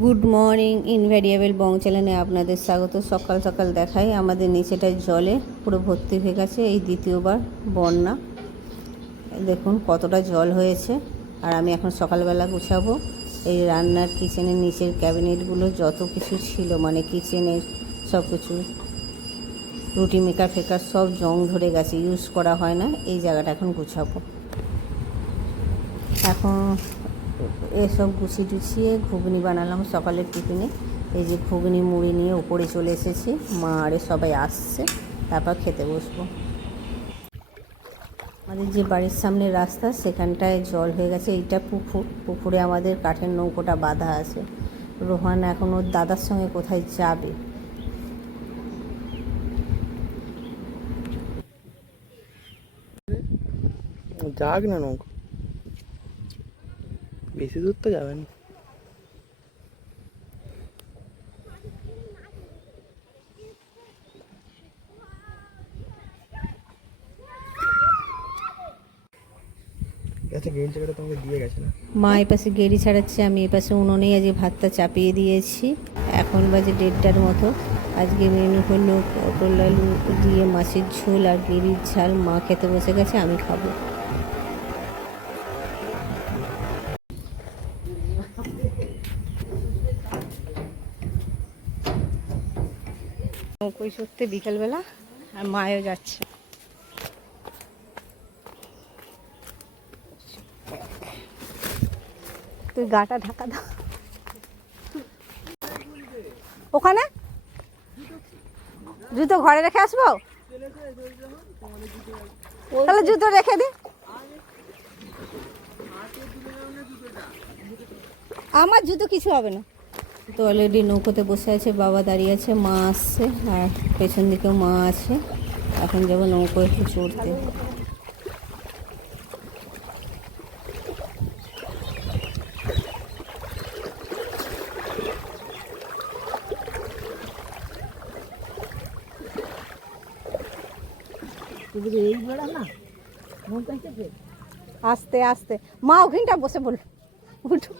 Good morning invariable বং চ্যানেলে আপনাদের স্বাগত। সকাল সকাল দেখাই আমাদের নিচেটা জলে পুরো ভর্তি হয়ে গেছে, এই দ্বিতীয়বার বন্যা। দেখুন কতটা জল হয়েছে, আর আমি এখন সকালবেলা গুছাবো। এই রান্নার কিচেনের নিচের ক্যাবিনেটগুলো যত কিছু ছিল মানে কিচেনের সব কিছু রুটি মেকার ফেকার সব জং ধরে গেছে, ইউজ করা হয় না, এই জায়গাটা এখন গুছাবো। এখন এসব গুছিয়ে টুছিয়ে ঘুগনি বানালাম সকালের টিফিনে। এই যে ঘুগনি মুড়ি নিয়ে উপরে চলে এসেছি। মা আরে সবাই আসছে, তারপর খেতে বসবো। আমাদের যে বাড়ির সামনে রাস্তা, সেখানটায় জল হয়ে গেছে। এইটা পুকুর। পুকুরে আমাদের কাঠের নৌকোটা বাঁধা আছে। রোহান এখন ওর দাদার সঙ্গে কোথায় যাবে? যাক না নৌকো। বেশি দূর তো যাবে না আচ্ছা মা পাশে গেড়ি ছাড়াচ্ছে, আমি এই পাশে উনুনেই আজকে ভাতটা চাপিয়ে দিয়েছি। এখন বাজে দেড়টার মতো। আজকে মেনু হলো পটল আলু দিয়ে মাছের ঝোল আর গেরির ঝাল মা খেতে বসে গেছে, আমি খাব। নৌকোই সত্যি বিকেলবেলা আর মায়ও যাচ্ছে। তুই গাটা ঢাকা দাও। ওখানে? জুতো ঘরে রেখে আসব? তাহলে জুতো রেখে দি। আমার জুতো কিছু হবে না। তো অলরেডি নৌকোতে বসে আছে বাবা দাঁড়িয়ে আছে মা আসছে আর পেছন দিকেও মা আছে। এখন যাব নৌকো একটু চড়তে। আস্তে আস্তে। মা ওখানটা বসে বল উঠো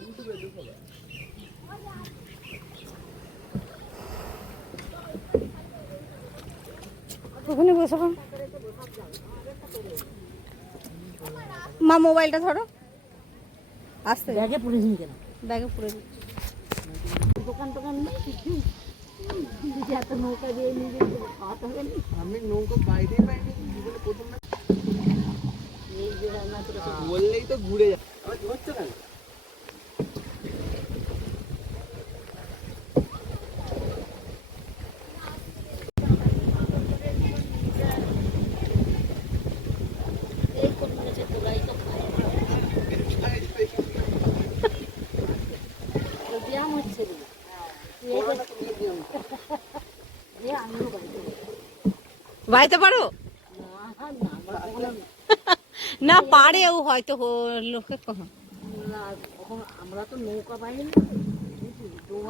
ওখানে বসে মা মোবাইলটা ধরো। আস্তে ব্যাগে পুরে দিন কেন ব্যাগে পুরে দিন দোকান টোকান নেই? কিছু নৌকা দিয়ে নিজে খাওয়াতে হবে না। আমি নৌকো বাইরেই পাইনি প্রথম না বললেই তো ঘুরে যায়। আবার ধরছো কেন? বাইতে পারো? না পারেও হয়তো লোকে কখন আমরা তো নৌকা পাইনি।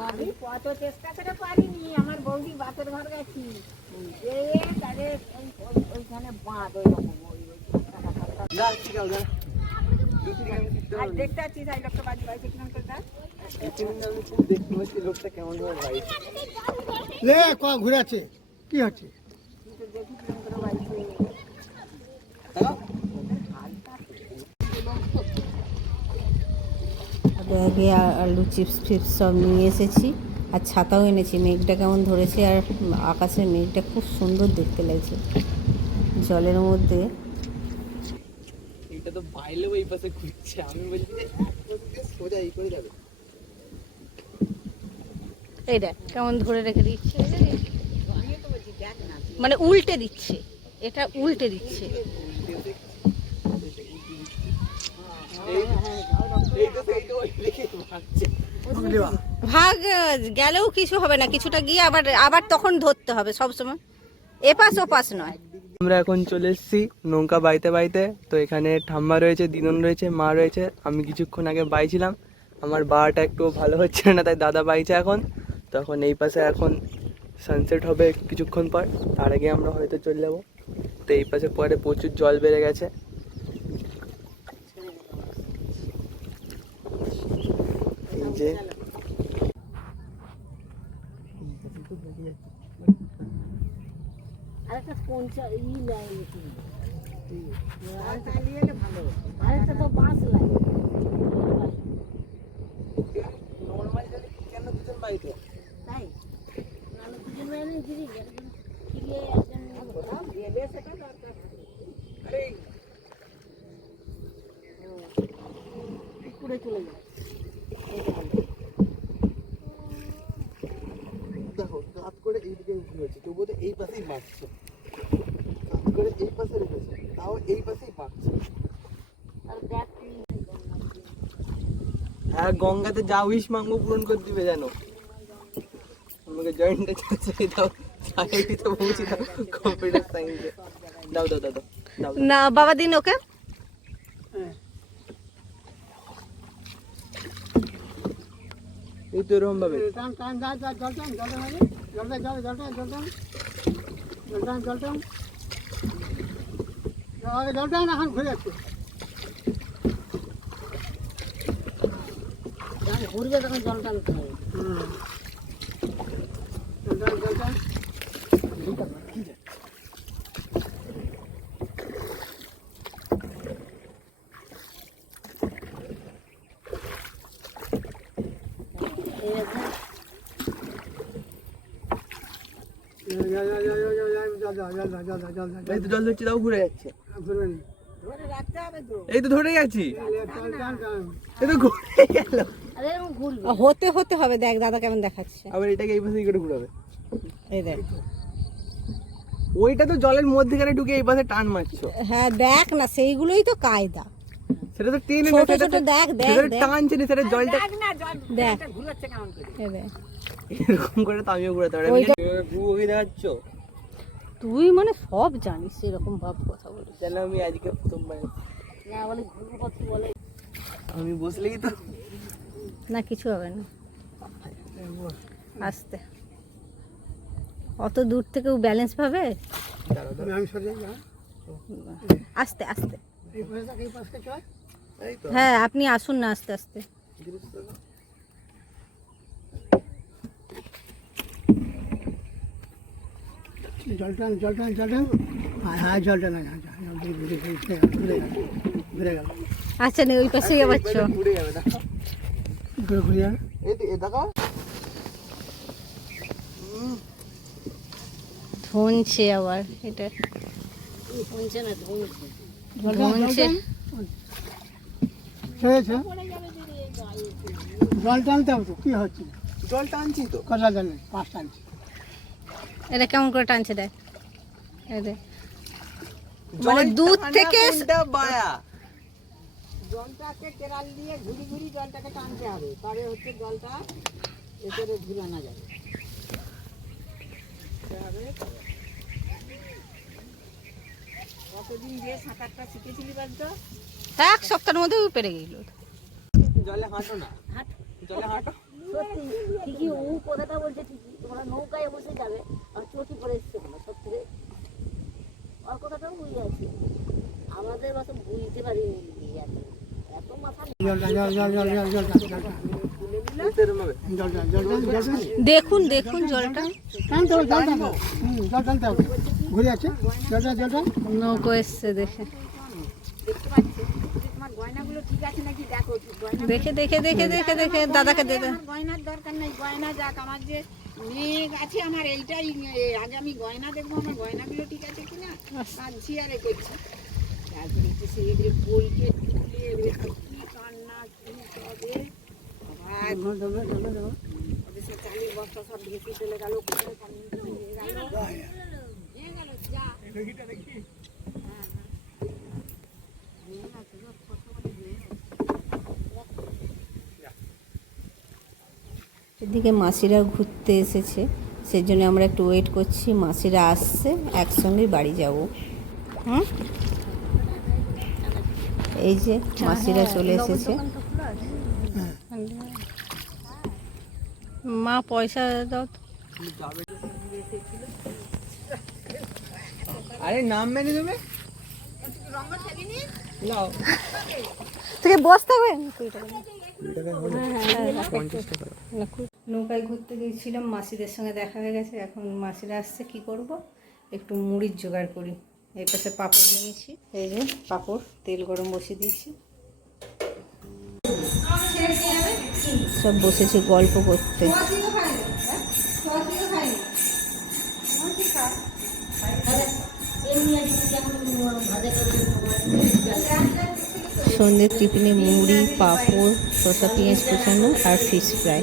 আমি কত চেষ্টা করে পারিনি আমার বৌদি বাতের ঘর গেছি তাদের ওইখানে বাঁধ ওই রকম ওই আর দেখতে পাচ্ছি সাই লোকটা বাজি বাইছে কিরম করে তার দেখতে পাচ্ছি লোকটা কেমন ভাবে বাইক লে ক ঘুরে আছে? কি হচ্ছে ব্যাগে আলু চিপস ফিপস সব নিয়ে এসেছি আর ছাতাও এনেছি। মেঘটা কেমন ধরেছে আর আকাশের মেঘটা খুব সুন্দর দেখতে লাগছে। জলের মধ্যে বাইলেও এই পাশে ঘুরছে, আমি বলছি সোজা এই করে যাবে এই দেখ, কেমন ধরে রেখে দিচ্ছে। মানে উল্টে দিচ্ছে, এটা উল্টে দিচ্ছে। ভাগ গেলেও কিছু হবে না, কিছুটা গিয়ে আবার আবার তখন ধরতে হবে সবসময়। এপাশ ওপাশ নয়। আমরা এখন চলে এসেছি নৌকা বাইতে বাইতে। তো এখানে ঠাম্মা রয়েছে, দিদন রয়েছে, মা রয়েছে। আমি কিছুক্ষণ আগে বাইছিলাম। আমার বাটা একটু ভালো হচ্ছে না, তাই দাদা বাইছে এখন। তখন এই পাশে এখন সানসেট হবে কিছুক্ষণ পর। তার আগে আমরা হয়তো চলে যাব। তো এই পাশে পরে প্রচুর জল বেড়ে গেছে। এই যে একটা পঞ্চা ই লাগে আরেকটা তো বাঁশ লাগে তাই দুজন মেয়ে দিদি ফিরিয়ে পুকুরে চলে যায় দেখো কাত করে এইদিকে ঘুরেছে তবুও তো এই পাশেই করে এই পাশে রেখেছে তাও এই পাশেই বাঁকছে আর হ্যাঁ গঙ্গাতে যা উইশ মাঙ্গো পূরণ করে দিবে জানো আমাকে জয়েন্টে দাও পৌঁছে দাও কম্পিউটার সাইন্সে দাও দাও দাও দাও দাও না বাবা দিন ওকে এই তো এরকম ভাবে টান টান যা যা জল টান জল টান জল টান জল জল টান জল টান জল টান জল টান জল টান এখন ঘুরে যাচ্ছে ঘুরবে তখন জল টানতে হবে জল টান জল টান এই তো জল ধরছি তাও ঘুরে যাচ্ছে। ঘুরবে না ধরে রাখতে হবে তো এই তো ধরে গেছি। এই তো ঘুরে গেল। আরে এরকম ঘুরবে হতে হতে হবে দেখ দাদা কেমন দেখাচ্ছে। আবার এটাকে এই পাশে করে ঘুরাবে। এই দেখ। ওইটা তো জলের মধ্যেখানে ঢুকে এই পাশে টান মারছো। হ্যাঁ দেখ না সেইগুলোই তো কায়দা। সেটা তো টেনে ছোট ছোট দেখ দেখ সেটা দেখ। টানছে না সেটা জলটা দেখ না জল দেখ। ঘুরাচ্ছে কেমন করে। এই দেখ। এরকম করে তো আমিও ঘুরাতে পারি। ওইটা- ভুয়ো দেখাচ্ছ? তুই মানে সব জানিস এরকম ভাব কথা বলিস জানো আমি আজকে প্রথমবার। না বলে ঘুরবো কত বলে। আমি বসলেই তো? না কিছু হবে না। আস্তে। অত দূর থেকেও ব্যালেন্স পাবে? তুমি আমি সরে যাই হ্যাঁ? আস্তে আস্তে। এই পাশে থাক, পাশে চল। এই তো। হ্যাঁ আপনি আসুন না আস্তে আস্তে। জল টান জল টান জল হ্যাঁ হ্যাঁ জল টান হ্যাঁ, হ্যাঁ, জল ঘুরে গেল আচ্ছা নে ওই পাশেই আবার চ ঘুরে যাবে ঘুরে ঘুরে যাবে এই দেখো। ধনছে আবার এটা। শুনছে না ধুনছে। ধনছে। হয়েছে জল টানতে হবে তো কী হচ্ছে? জল টানছি তো। কটা জল নেই? পাঁচ টানছি এটা কেমন করে টানছে দেখ। মানে দূর থেকে জলটাকে কেরাল দিয়ে ঘুরি ঘুরি জলটাকে টানতে হবে। তবে হচ্ছে জলটা এসে ঘুরানো যাবে। কতদিন যে সাঁতারটা শিখেছিলি এক সপ্তাহের মধ্যে পেরে গেল। জলে হাঁটো না। হাঁট। জলে হাঁটো। সত্যি ঠিকই ও কথাটা বলছে ঠিকই তোমরা নৌকায় বসে যাবে আর চটি পরে এসছে বলো সত্যি রে ওর কথাটাও বুঝে আছে আমাদের মতো বুঝতে পারি এত মাথা জল টান জল জল জল জল জল টান জল টান এই তো এরকম ভাবে জল টান জল টান জল টান দেখুন দেখুন জলটা। ঘুরে আছে জল টান নৌকো এসছে, দেখে। দেখো, দেখে দেখে দেখে দেখে, দাদাকে দেখে। গয়নার দরকার নেই, গয়না যাক, আমার যে মেঘ আছে আমার, এইটাই আগে আমি গয়না দেখব, আমার গয়নাগুলো ঠিক আছে কিনা? কাঁদছি আর এ করছি। তারপরে সে এদের পোলকে এদিকে মাসিরা ঘুরতে এসেছে সেই জন্য আমরা একটু ওয়েট করছি। মাসিরা আসছে একসঙ্গেই বাড়ি যাব। হুম? এই যে মাসিরা চলে এসেছে। মা পয়সা দাও। আরে নাম মেনে দেবে নাও। থেকে বস থাকবে কুড়ি টাকা। দাও। পঞ্চাশ টাকা। না, কু- নৌকায় ঘুরতে গিয়েছিলাম মাসিদের সঙ্গে দেখা হয়ে গেছে। এখন মাসিরা আসছে কি করব? একটু মুড়ির জোগাড় করি। এই পাশে পাঁপড় নিয়েছি। এই যে পাঁপড় তেল গরম বসিয়ে দিয়েছি। সব বসেছে গল্প করতে। সন্ধ্যের টিফিনে মুড়ি পাঁপড় শসা পেঁয়াজ কুচানো আর ফিশ ফ্রাই